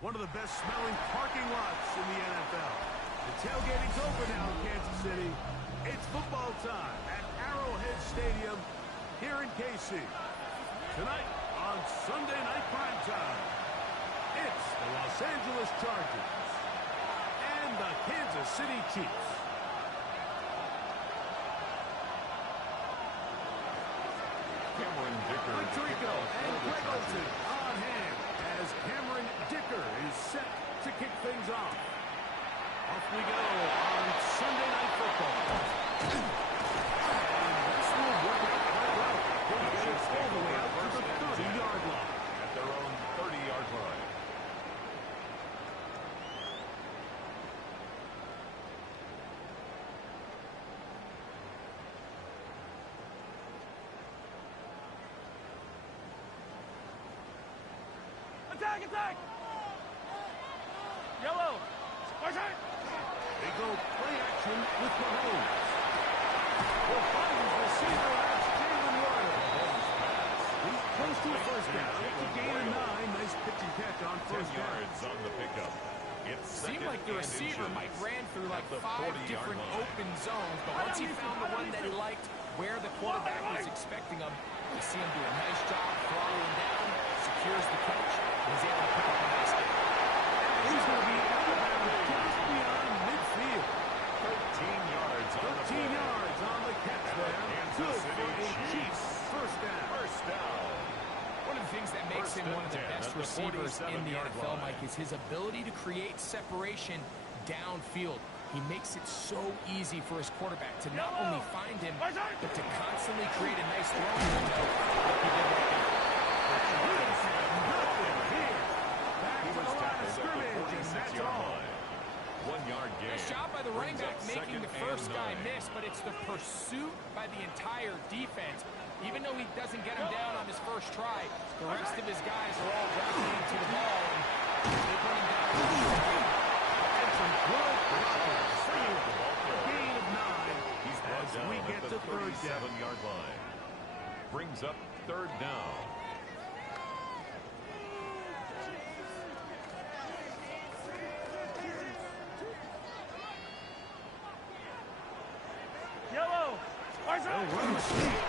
one of the best-smelling parking lots in the NFL. The tailgating's over now in Kansas City. It's football time at Arrowhead Stadium here in KC. Tonight on Sunday Night Primetime, it's the Los Angeles Chargers and the Kansas City Chiefs. Cameron Dicker Patrico and Greg Olsen on hand as Cameron Dicker is set to kick things off. Off we go on Sunday Night Football. And this will work out quite well. They'll get us all the way out to the 30-yard line. At their own 30-yard line. Attack, attack! Yellow! They go play action with Mahomes. Will find his receiver, that's Jalen Warren. He's close to a first down. It's a gain of 9. Nice pitch and catch on first 10 down. yards on the pickup. It seemed like the receiver might ran through like 5 different open zones, but once he found the one that he liked, where the quarterback was expecting him, you see him do a nice job throttling down, secures the catch, and he's able to pick up a nice game. He's going to be out of bounds just beyond midfield. 13 yards on the 13 yards on the catch there. Good for a Chiefs first down. First down. One of the things that makes him one of the best receivers in the NFL, Mike, is his ability to create separation downfield. He makes it so easy for his quarterback to not only find him, but to constantly create a nice throwing window like he did right there. Nothing here. Back to the line of scrimmage, and that's all. 1-yard gain. Nice job by the running back making the first guy miss, but it's the pursuit by the entire defense. Even though he doesn't get him down on his first try, the rest of his guys are all driving into the ball, and they put him down. And some good blocking. A gain of 9 He's brought down we get at the to third down. 37-yard line. Brings up third down. Yellow. They'll run the sneak.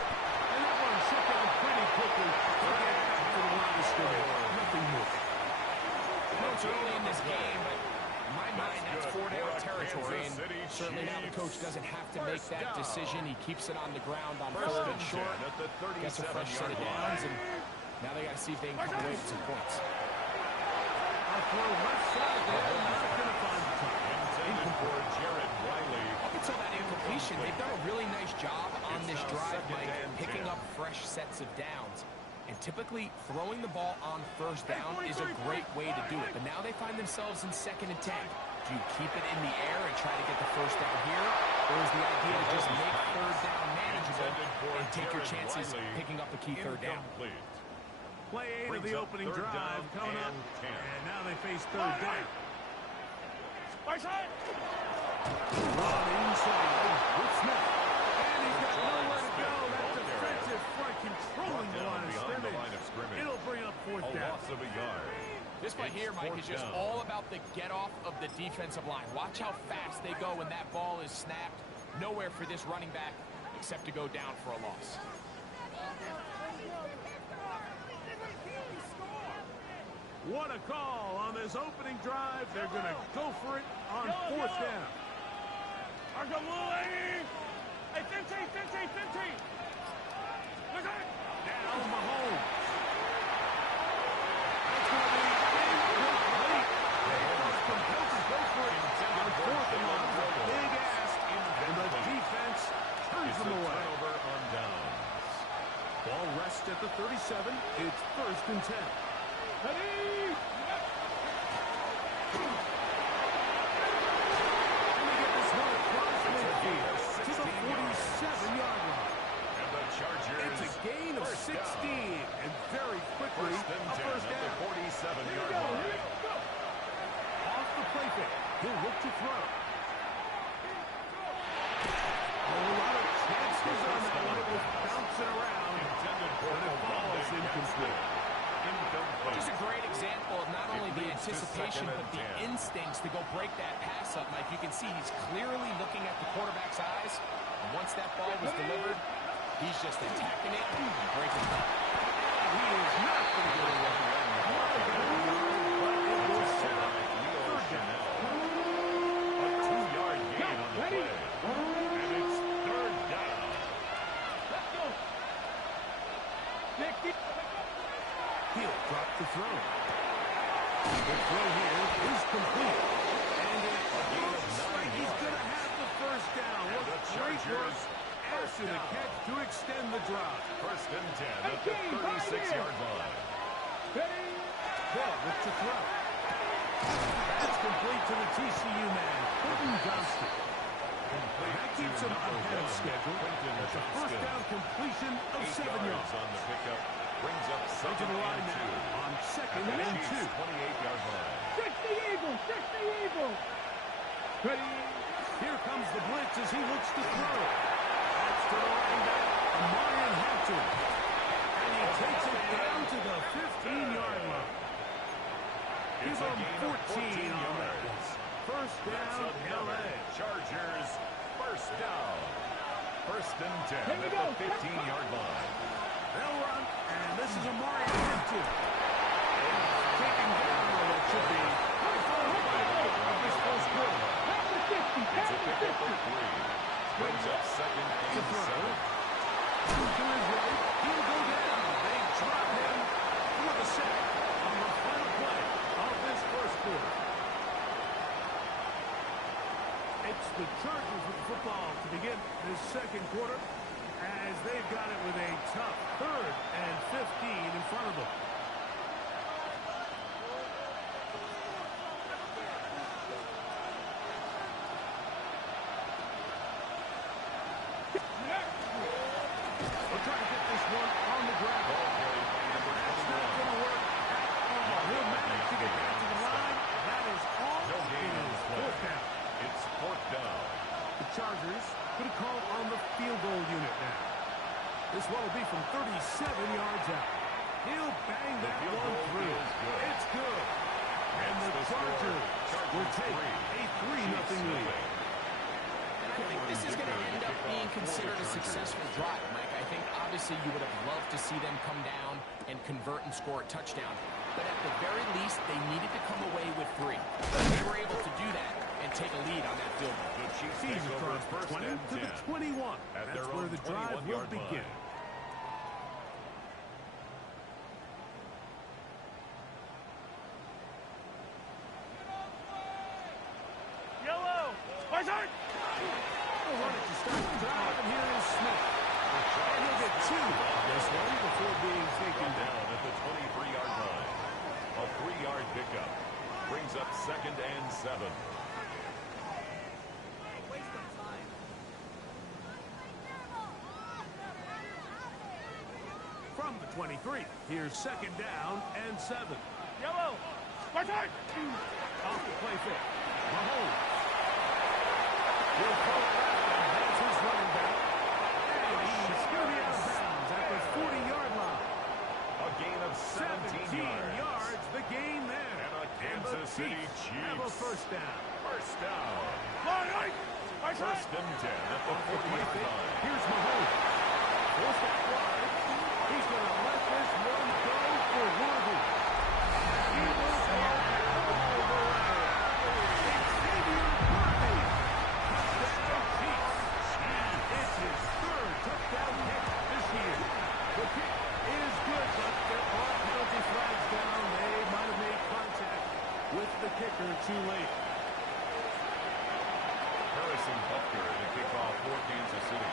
And that one shut down pretty quickly. They'll get back to the line of scrimmage. Nothing more. Well, it's early in this game, but in my mind, that's 4-down territory, and certainly now the coach doesn't have to make that decision. He keeps it on the ground on third and short, gets a fresh set of downs, and now they got to see if they can come away with some points. I'll throw left side there. Not going to find the top. Intended for Jared Riley. Up until that incompletion, they've done a really nice job on this drive, Mike, picking up fresh sets of downs. And typically, throwing the ball on first down is a great way to do it. But now they find themselves in 2nd and 10. Do you keep it in the air and try to get the first down here? Or is the idea to just make third down manageable and take your chances picking up a key third down? Play 8 of the opening drive coming up. And now they face third down. Run inside with Smith. And he's got nowhere to go. That defensive front controlling the line of scrimmage. It'll bring up fourth down. Loss of a yard. This play here, Mike, is just all about the get-off of the defensive line. Watch how fast they go when that ball is snapped. Nowhere for this running back except to go down for a loss. What a call on this opening drive. They're going to go for it on fourth down. Down Mahomes. That's going to be incomplete. They force compelled to go for it on fourth and long. Big ask, and the defense turns them away. On downs. Ball rests at the 37. It's 1st and 10. Ready? And they get this one across midfield to the 47-yard line. And the Chargers. It's a gain of 16, and very quickly, a first down. 47-yard line. Off the play fake. He'll look to throw. A lot of chances on that one. It was bouncing around, Intended for and it falls incomplete. Incomplete. anticipation, but the instincts to go break that pass up, Mike. You can see he's clearly looking at the quarterback's eyes. And once that ball was delivered, he's just attacking it and breaking it up. He is not going to get away. But it will set up third down. A 2-yard gain on the play. And it's third down. Let's go. He'll drop the throw. The throw here is complete. And it looks like he's going to have the first down. What great work after the catch to extend the drive. First and 10 at the 36-yard line. Bell with the throw. That's complete to the TCU man, Quentin Johnston. That keeps him ahead of schedule. That's a first down completion of 7 yards. On the pickup. Brings up second to the line and 2. now on second At the and 2. Chiefs' 28-yard line. 60 Eagles, 60 Eagles. Ready. Here comes the blitz as he looks to throw. That's to the running back, Amarian Hampton. And he takes it down to the 15-yard line. Give It's a him gain of 14 on that. First down, LA. Chargers, first down. First and 10 Here we at go. the 15-yard line. They'll run, and this is Amarian Hampton. Taking down what should be of this first quarter. It's a pickup of 3. Brings up second and 7. To his right, he'll go down. They drop him for the sack on the final play of this first quarter. It's the Chargers with the football to begin this second quarter, as they've got it with a tough 3rd and 15 in front of them. We'll try to get this one on the ground. That's not going to work at all. He'll manage to get back to the line. That is all. No gain on the play. 4th down. It's 4th down. The Chargers put a call on the field goal unit now. This one will be from 37 yards out. He'll bang that one through. It's good. And the Chargers will take a 3-0 lead. And I think this is going to end up being considered a successful drive, Mike. I think obviously you would have loved to see them come down and convert and score a touchdown. But at the very least, they needed to come away with 3. They were able to do that and take a lead on that field goal. The Chiefs He's take over across the first 20 and to the 10 21. at That's their where own the drive will 21-yard begin. line. Yellow. Wizard. They'll run it to start the drive, and here is Smith. And he'll get 2 on this one before being taken down. Down at the 23-yard line. A 3-yard pickup. Brings up second and 7. From the 23, here's second down and 7. Yellow. Wizard. Off the play fake. Mahomes. He'll throw it left, and that's his running back. And he's going to be out of bounds at the 40-yard line. A gain of 17 yards, the gain there. And a And the Kansas City Chiefs have a Chiefs. first down. First down. Wizard. First and 10 at the 40-yard line. Here's Mahomes. Forced that wide. He's going to let this one go for Worthy. He will go all the way. Xavier Worthy. Touchdown Chiefs. It's his 3rd touchdown kick this year. The kick is good, but there are penalty flags down. They might have made contact with the kicker too late. Harrison Butker to kick off for Kansas City.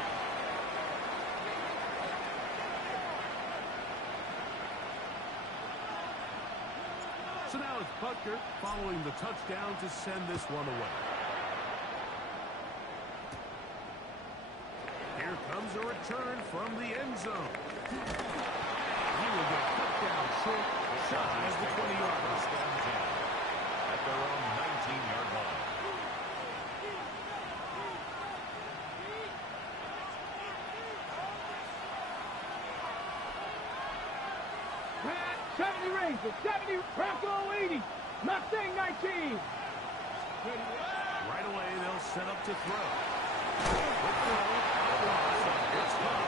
So now it's Butker following the touchdown to send this one away. Here comes a return from the end zone. He will get cut down short, shy of the 20-yard line. First and 10 at their own 19-yard line. Red, 70 Rangers, 70 Bronco 80. Mustang 19. Right away, they'll set up to throw. The throw out wide. It's caught.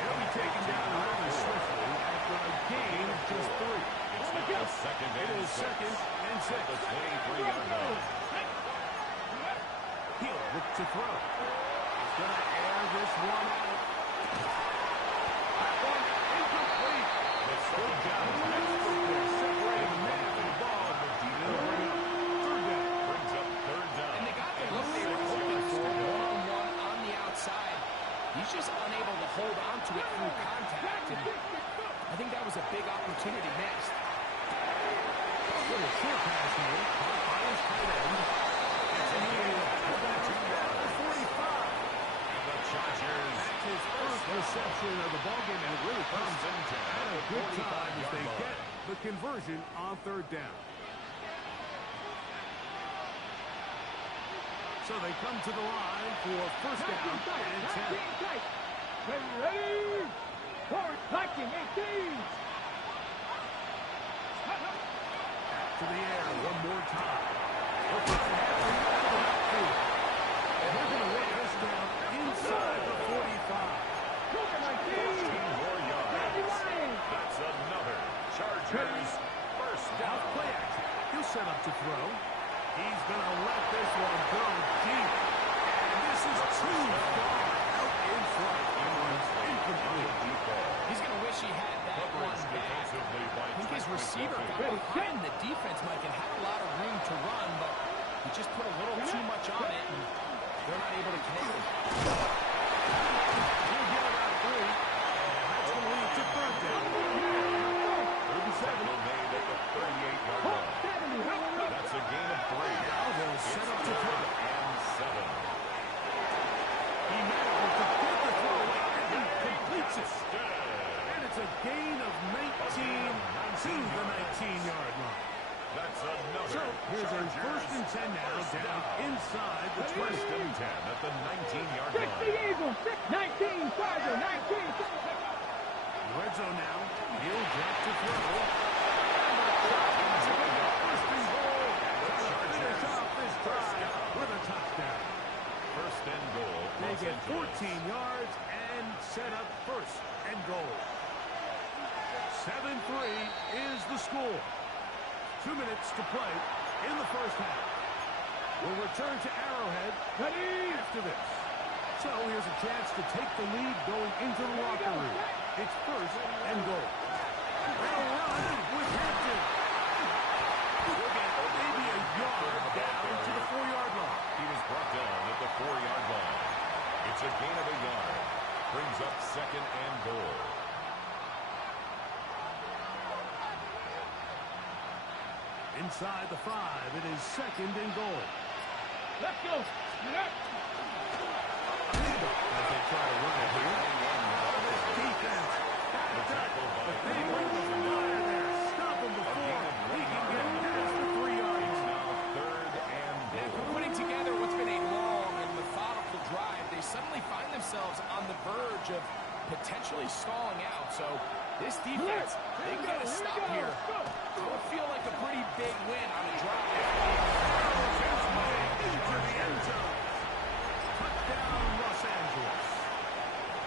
It'll be taken down rather swiftly after a gain of just 3. It's now second It and is 6. second and 6. At the 23-yard line. He'll look to throw. He's going to air this one out. That one incomplete. It's third down. They're separating the man from the ball. They'll bring up third down. Brings up third down. And they got the look they were hoping for, one-on-one on the outside. He's just unable to hold on to it through contact, and I think that was a big opportunity missed. Little short pass here, caught by his tight end. It's a heel. The 45. The Chargers. That's his first reception of the ballgame, and it really comes at a good time as they get the conversion on third down. So they come to the line for first down and 10. Ready? Forward, liking 18. To the air one more time. They'll find halfway out of the backfield. And they're going to work this down inside the 45. 14 more yards. That's another Chargers first Now down. play action. He'll set up to throw. He's going to let this one go deep. And this is too far out in front. It was incomplete. He's going to wish he had that one Coverage back. defensively by I think his receiver got behind the defense, Mike, and had a lot of room to run, but he just put a little too much on it, and they're not able to connect it. He'll get about 3. And that's going to lead to third down. 37. Made at the 38-yard line. That's a gain of 3. Now they'll set up to throw. And 7. He manages to get the throw away and completes it. And it's a gain of 19 to the 19-yard line. That's another. So here's a Chargers first and 10 now first down down. inside the 20. First and 10 at the 19-yard 60 line. Eagles, 19, Charger, 19. Red zone now. He'll drop to throw. First and goal. Finish off this drive with a touchdown. First and goal. They Los get Angeles. 14 yards and set up first and goal. 7-3 is the score. 2 minutes to play in the first half. We'll return to Arrowhead after this. So here's a chance to take the lead going into the locker room. It's first and goal. They'll run with Hampton. We'll get maybe a yard down to the 4-yard line. He was brought down at the 4-yard line. It's a gain of a yard. Brings up second and goal. Inside the 5, it is second and goal. Let's go. As they try to run it here. This defense backed up, but they bring the fire there. Stop him before he can get past the 3-yard line. Now third and After goal. putting together what's been a long and methodical drive, they suddenly find themselves on the verge of potentially stalling out. So this defense, they can get a stop here. It would feel like a pretty big win on a drive. His way into the end zone. Touchdown, Los Angeles.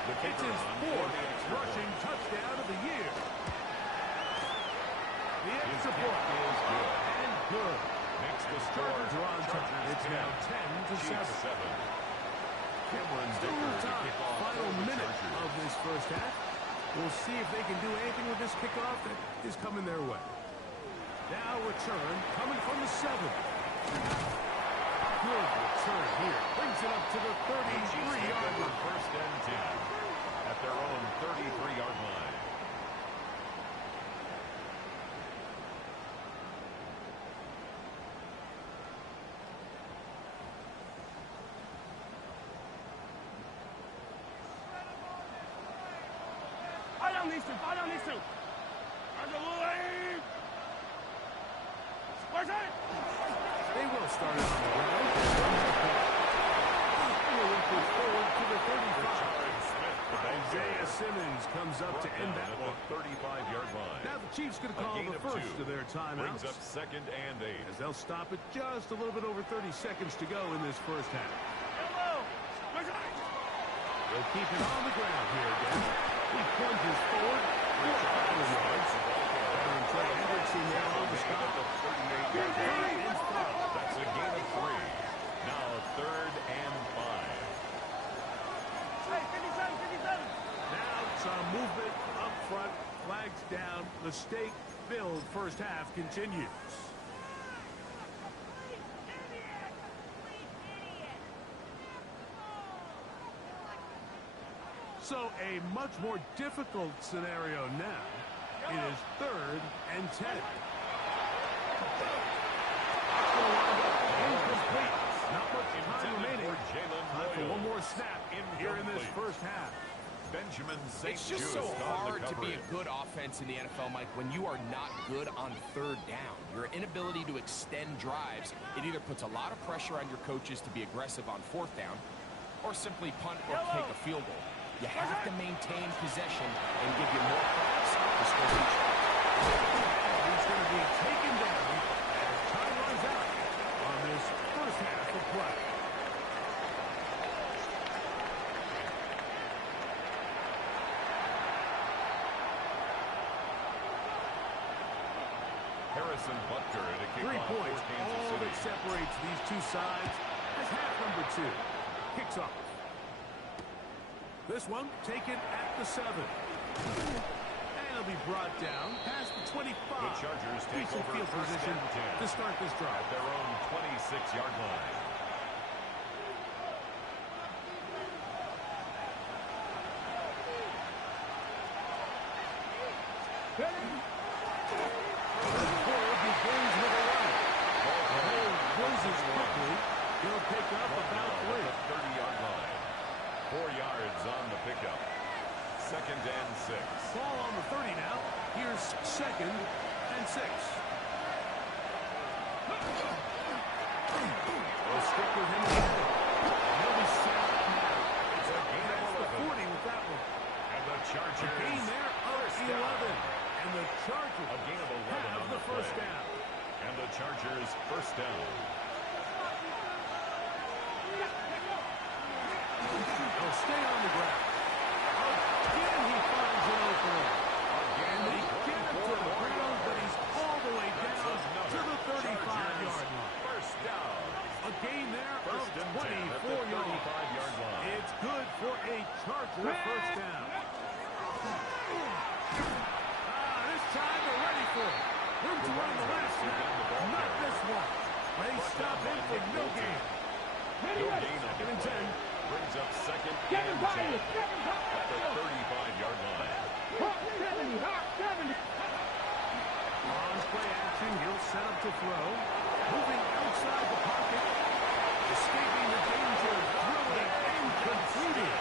It's his 4th rushing touchdown of the year. The extra point is good. and good. Makes the score. Chargers are on top. Chargers It's now 10-7. 7. Cameron Still Dicker in to time. kick off Final for the minute Chargers. of this first half. We'll see if they can do anything with this kickoff that is coming their way. Now return coming from the 7. Good return here. Brings it up to the 33-yard line. First and 10 at their own 33-yard line. Fire on these two. They will start it on the ground. They will work this forward to the 35. Richard Smith Isaiah Simmons comes up to end that one. 35-yard line. Now the Chiefs going to call the first of their timeouts. Brings up 2nd and 8. As they'll stop it just a little bit over 30 seconds to go in this first half. They'll keep it on the ground here again. He plunges forward. 4 yards. Veteran Trey Hendrickson there on the stop. 38 and 5. That's a gain of 3. Now 3rd and 5. Hey, 57, 57. Now some movement up front. Flags down. Mistake-filled first half continues. So a much more difficult scenario now. It is 3rd and 10. Incomplete. Not much time remaining. Time for one more snap here in this first half. Benjamin St. It's just so hard to be a good offense in the NFL, Mike, when you are not good on 3rd down. Your inability to extend drives, it either puts a lot of pressure on your coaches to be aggressive on 4th down or simply punt or take a field goal. You have to maintain possession and give you more points to score each. He's going to be taken down as time runs out on this first half of play. Harrison Butker at a 3 kickoff points, for Kansas all City. that separates these two sides as half number 2 kicks off. This one taken at the 7. And it'll be brought down past the 25. The Chargers take Decent over field 1st position and 10 to start this drive. at their own 26-yard line. Forward begins with a run. The hole closes quickly. He'll pick up about 3. 30-yard line. 4 yards on the pickup. 2nd and 6. Ball on the 30 now. Here's 2nd and 6. We'll stick with him again. He'll be set up now. It's a gain of That's the 11. 40 with that one. And the Chargers A gain there of 11. And the Chargers A gain of 11 have on the first play. down. And the Chargers first down. He'll stay on the ground. Again he finds an opening. And they get him to the ground, but he's all the way down to the 35-yard line. First down. A gain there of First and 10 at the 24 yards. 35-yard line. It's good for a Charger first down. This time they're ready for it. Room to run the last snap. Not this one. They stop him for no gain. No gain on 2nd and 10. Brings up 2nd Kevin and 10 Byers, Kevin at the Byers. 35-yard line. Hawk 70, Hawk 70. On play action, he'll set up to throw. Moving outside the pocket. Escaping the danger. Throwing and completing.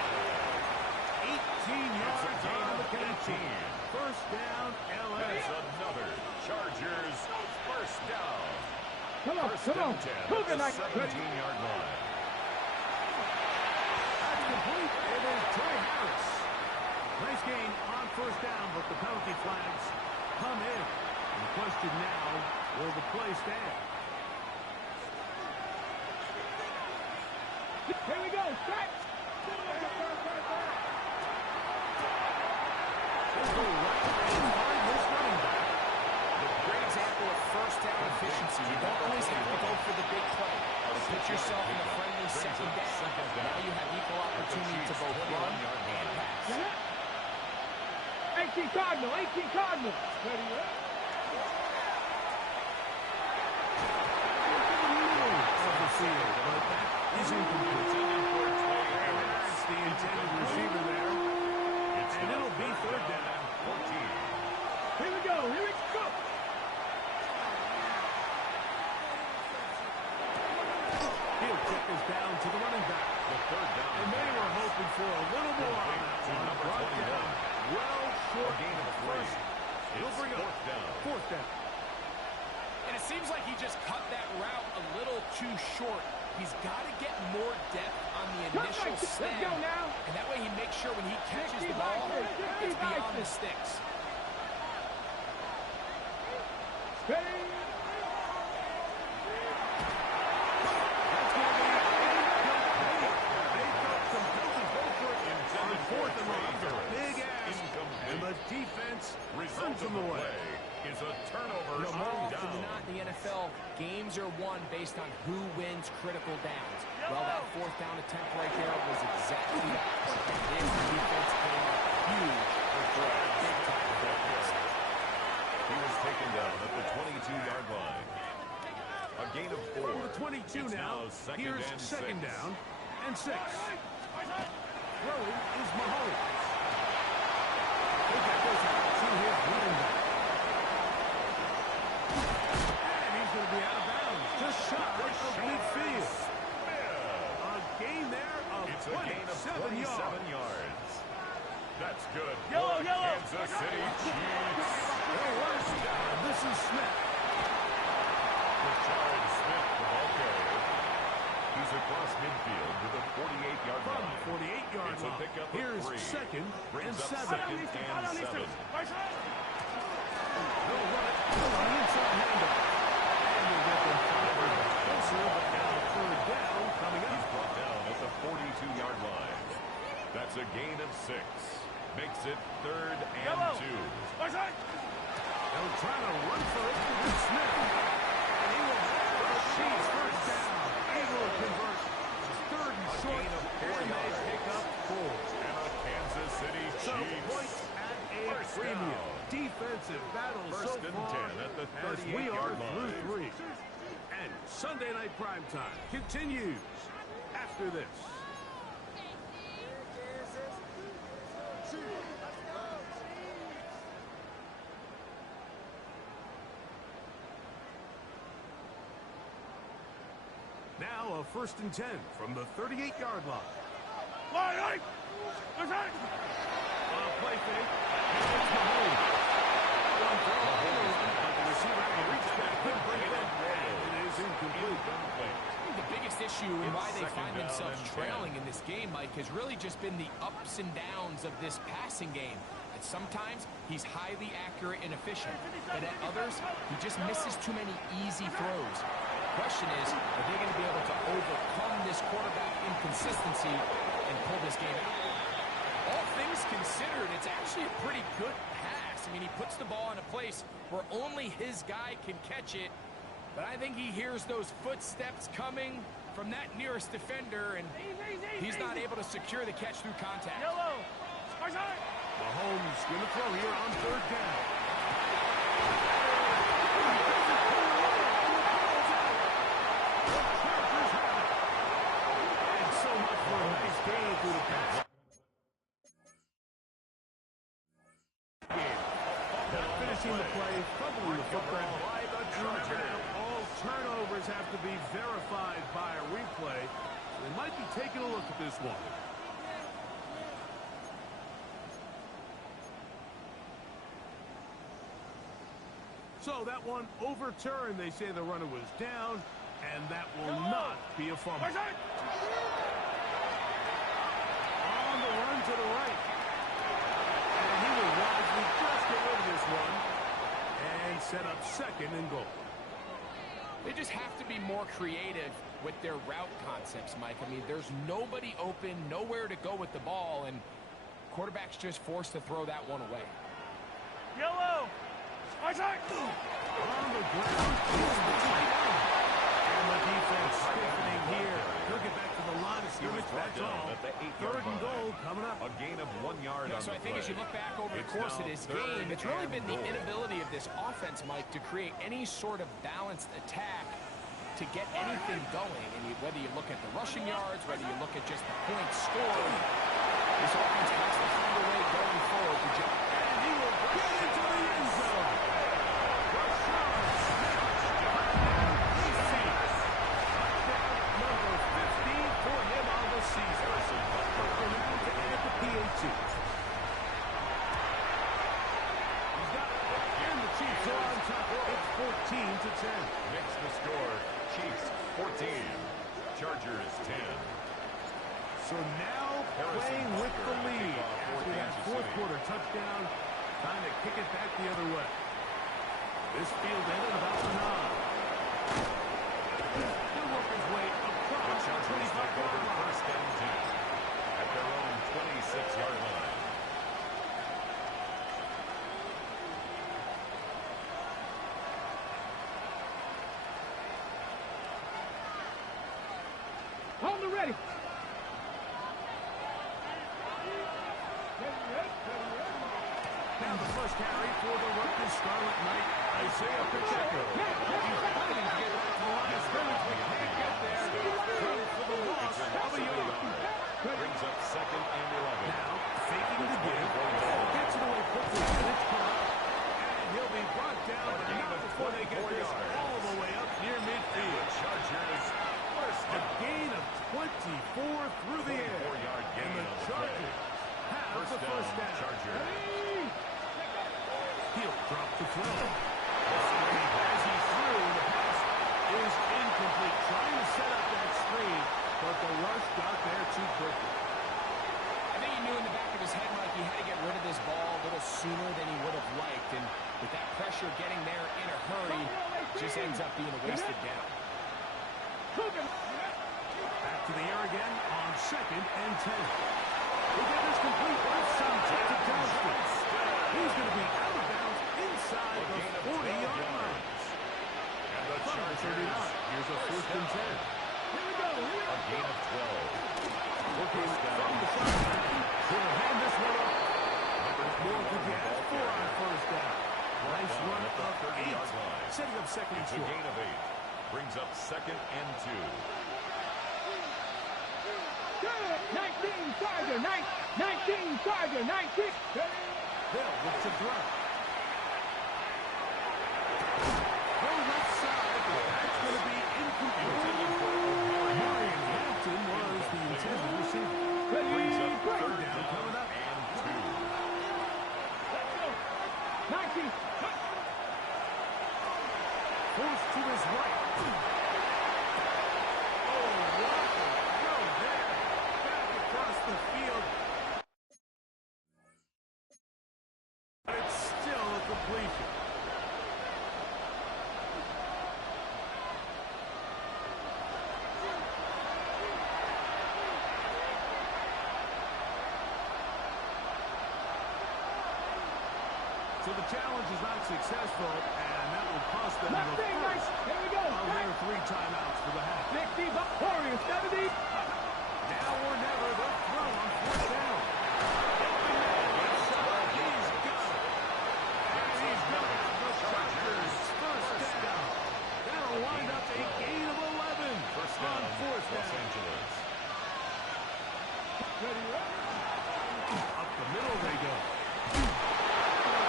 18 yards on the connection. First down, LA. That's another Chargers first down. Come on, First come on. and 10 Move at it the like 17-yard line. That's complete. It is Trey Harris. Nice gain on first down, but the penalty flags come in. And the question now, will the play stand? Here we go, stretch. He'll go right and find this running back. Great example of first down efficiency. You don't always have to go for the big play. Put yourself in a friendly 2nd down. Now you have equal opportunity to both run and pass. 18 Cardinal, 18 Cardinal. Ready up. Of the field, but that is incomplete. That's the intended receiver there. And it'll be 3rd down. 14. Here we go, here we go. He'll kick this down to the running back. The 3rd down. And they were hoping for a little more on that To one. number Brought 21. down well short A gain of of 3. first. He'll bring up 4th down. 4th down. And it seems like he just cut that route a little too short. He's got to get more depth on the initial snap, and that way he makes sure when he catches the ball, it's beyond the sticks. Defense runs them away. Is a turnover More on often than not in the NFL, games are won based on who wins critical downs. Well, that fourth down attempt right there was exactly that. This defense came up huge for a big-time focus. He was taken down at the 22-yard line. A gain of 4. From the 22 now, here's second down and 6. Throwing is Mahomes. That goes out to his running back. And he's going to be out of bounds, just shy of midfield. A gain there of 27 yards. That's good. Yellow. Kansas City Chiefs. This is Smith. Rashard Smith, the ball carrier. He's across midfield to the 48-yard From line. the 48-yard It's a line. pickup of Here's 3. second Brings and up 7. second and 7. They'll run it on the inside handoff. And we'll get them forward closer, but now third down coming up. He's brought down at the 42-yard line. That's a gain of 6. Makes it 3rd and 2. They'll try to run for it with Smith. And he will have a Chiefs first down. Able to convert. Third and short. And they pick up 4. And a Kansas City So Chiefs. points at a First premium. down. Defensive battle First so and far 10 at the as we are 38-yard through line. 3. And Sunday Night Primetime continues after this. Now a 1st and 10 from the 38-yard line. Play fake. And it's Mahomes. One throw on the run, but the receiver had to reach back, couldn't bring it in, and it is incomplete. I think the biggest issue and why they find themselves trailing in this game, Mike, has really just been the ups and downs of this passing game. And sometimes he's highly accurate and efficient, but at others, he just misses too many easy throws. The question is, are they going to be able to overcome this quarterback inconsistency and pull this game out? All things considered, it's actually a pretty good pass. I mean, he puts the ball in a place where only his guy can catch it. But I think he hears those footsteps coming from that nearest defender, and he's not able to secure the catch through contact. Mahomes going to throw here on 3rd down. And so much for a nice gain through the pass. Not finishing the play, fumbling the football. Remember now, all turnovers have to be verified by a replay. They might be taking a look at this one. So that one overturned. They say the runner was down, and that will not be a fumble. On the run to the right. And he will wisely just get rid of this one and set up 2nd and goal. They just have to be more creative with their route concepts, Mike. I mean, there's nobody open, nowhere to go with the ball, and quarterback's just forced to throw that one away. On the ground is the tight end. And the defense stiffening here. He'll get back to the line of scrimmage. That's all. 3rd and goal coming up. A gain of 1 yard on So I the think play. as you look back over the course of this game, it's really been the inability of this offense, Mike, to create any sort of balanced attack to get anything going. And whether you look at the rushing yards, whether you look at just the points scored, this offense has to find a way going forward to jump. And he will get into the end zone. Number 15 for him on the season. But now to add the PAT. He's got it. And the Chiefs are on top. It's 14-10. Makes the score. Chiefs 14. Chargers 10. So now playing with the lead after that fourth quarter touchdown. Time to kick it back the other way. This field ended about the 9. He'll work his way across the 25-yard line. First and 10 at their own 26-yard line. On the ready. Now the first carry for the Rutgers Scarlet Knight, Isaiah Pacheco. He's fighting to get back to the line of scrimmage, but can't get there. Throw for the loss of a yard. Brings up second and 11. Now faking the give. Gets it away quickly. And it's caught. And he'll be brought down, but not before they get this all the way up near midfield. Chargers first A gain of 24 through the air. 24-yard gain And the on the Chargers have the first down. Chargers. He'll drop the throw. As he threw, the pass is incomplete. Trying to set up that screen, but the rush got there too quickly. I think he knew in the back of his head, Mike, he had to get rid of this ball a little sooner than he would have liked. And with that pressure getting there in a hurry, just ends up being a wasted down. Back to the air again on second and 10. We'll get this complete by some Jacob Johnston. He's going to be out of bounds inside the 40-yard line. And the From the 39. Here's a first and 10. A gain of 12. Looking from the sideline. He'll hand this one off. More could you ask for on first down. Nice run of 8. Setting up second and It's a short. gain of 8. Brings up second and 2. 19 Charger, 19 Charger, 19. Hill looks to throw. Go left side, but that's going to be incomplete. Marion Hampton was the intended receiver. Brings up third down coming up. And 2. 19. Forced to his right. Oh, what a throw there. Back across the field. But it's still a completion. So the challenge is not successful, and that will cost them the first Here we go. of their 3 timeouts for the half. 60, Warriors, 70. Now or never, they'll throw on fourth down. Open man, left side, he's got it. And he's going to have the Chargers first down. That'll wind up a gain of 11 First down, on fourth Los down. Angeles. Up the middle they go.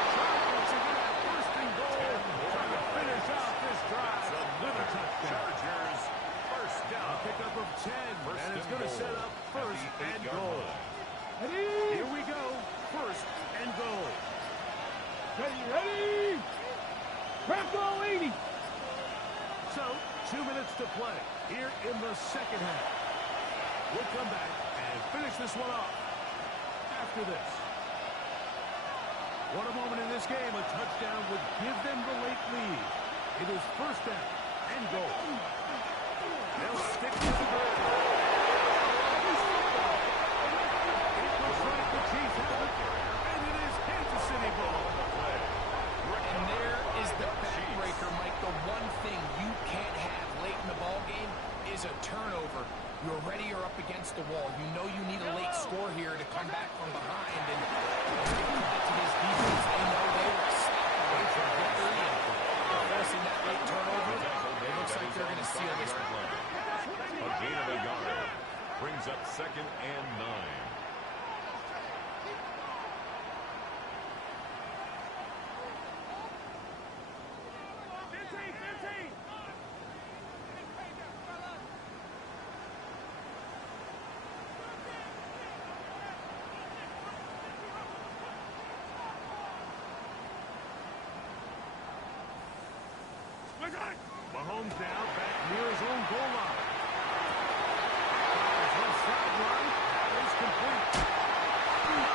Chargers are going to have first and goal. Trying to finish out this drive with a touchdown. Chargers first A down. pickup of 10, First and it's and going to goal set up at first the and 8-yard goal. line. Ready? Here we go, first and goal. Ready? Rambo 80. So, 2 minutes to play here in the second half. We'll come back and finish this one off after this. What a moment in this game. A touchdown would give them the late lead. It is first down and goal. They'll stick to the goal. It looks like the Chiefs have it, and it is Kansas City ball. And there is the backbreaker, Mike. The one thing you can't have late in the ball game is a turnover. You're ready or up against the wall. You know you need a late score here to come back from behind. And to this defense, they know they were away from victory. And forcing that late turnover, it looks like they're going to seal this one. A gain of a yard. Brings up second and 9. Mahomes now back near his own goal line. sideline. That is complete. Big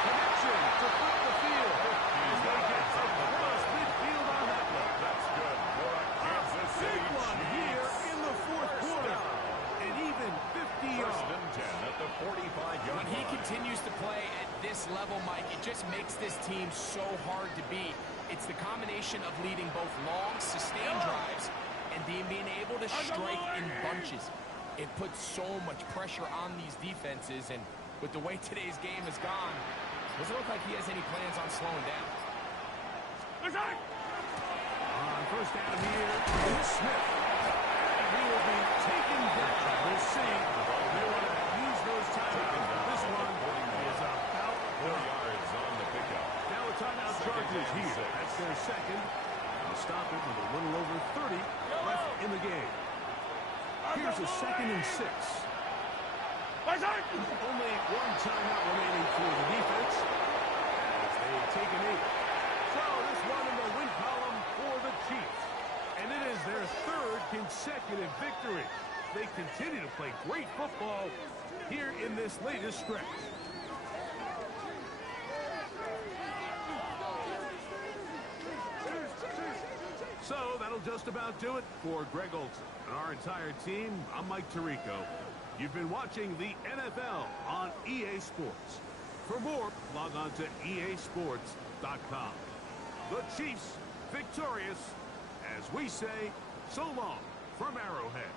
connection to flip the field. And they get across midfield on that one. That's good for a Kansas City Big one here in the fourth quarter. And even 50 yards. First and 10 at the 45-yard When he line. continues to play at this level, Mike, it just makes this team so hard to beat. It's the combination of leading both long, sustained drives and being able to strike in bunches. It puts so much pressure on these defenses, and with the way today's game has gone, doesn't look like he has any plans on slowing down. On first down here, it's Smith. And he will be taken down. We'll see. They want to use those timeouts. This one is about 4 yards on the pickup. now a timeout charges here. That's their second. They'll stop it with a little over 30 left in the game. Here's a 2nd and 6. Only one timeout remaining for the defense as they take an 8. So this one in the win column for the Chiefs. And it is their 3rd consecutive victory. They continue to play great football here in this latest stretch. So that'll just about do it for Greg Olsen and our entire team. I'm Mike Tirico. You've been watching the NFL on EA Sports. For more, log on to easports.com. The Chiefs victorious, as we say, so long from Arrowhead.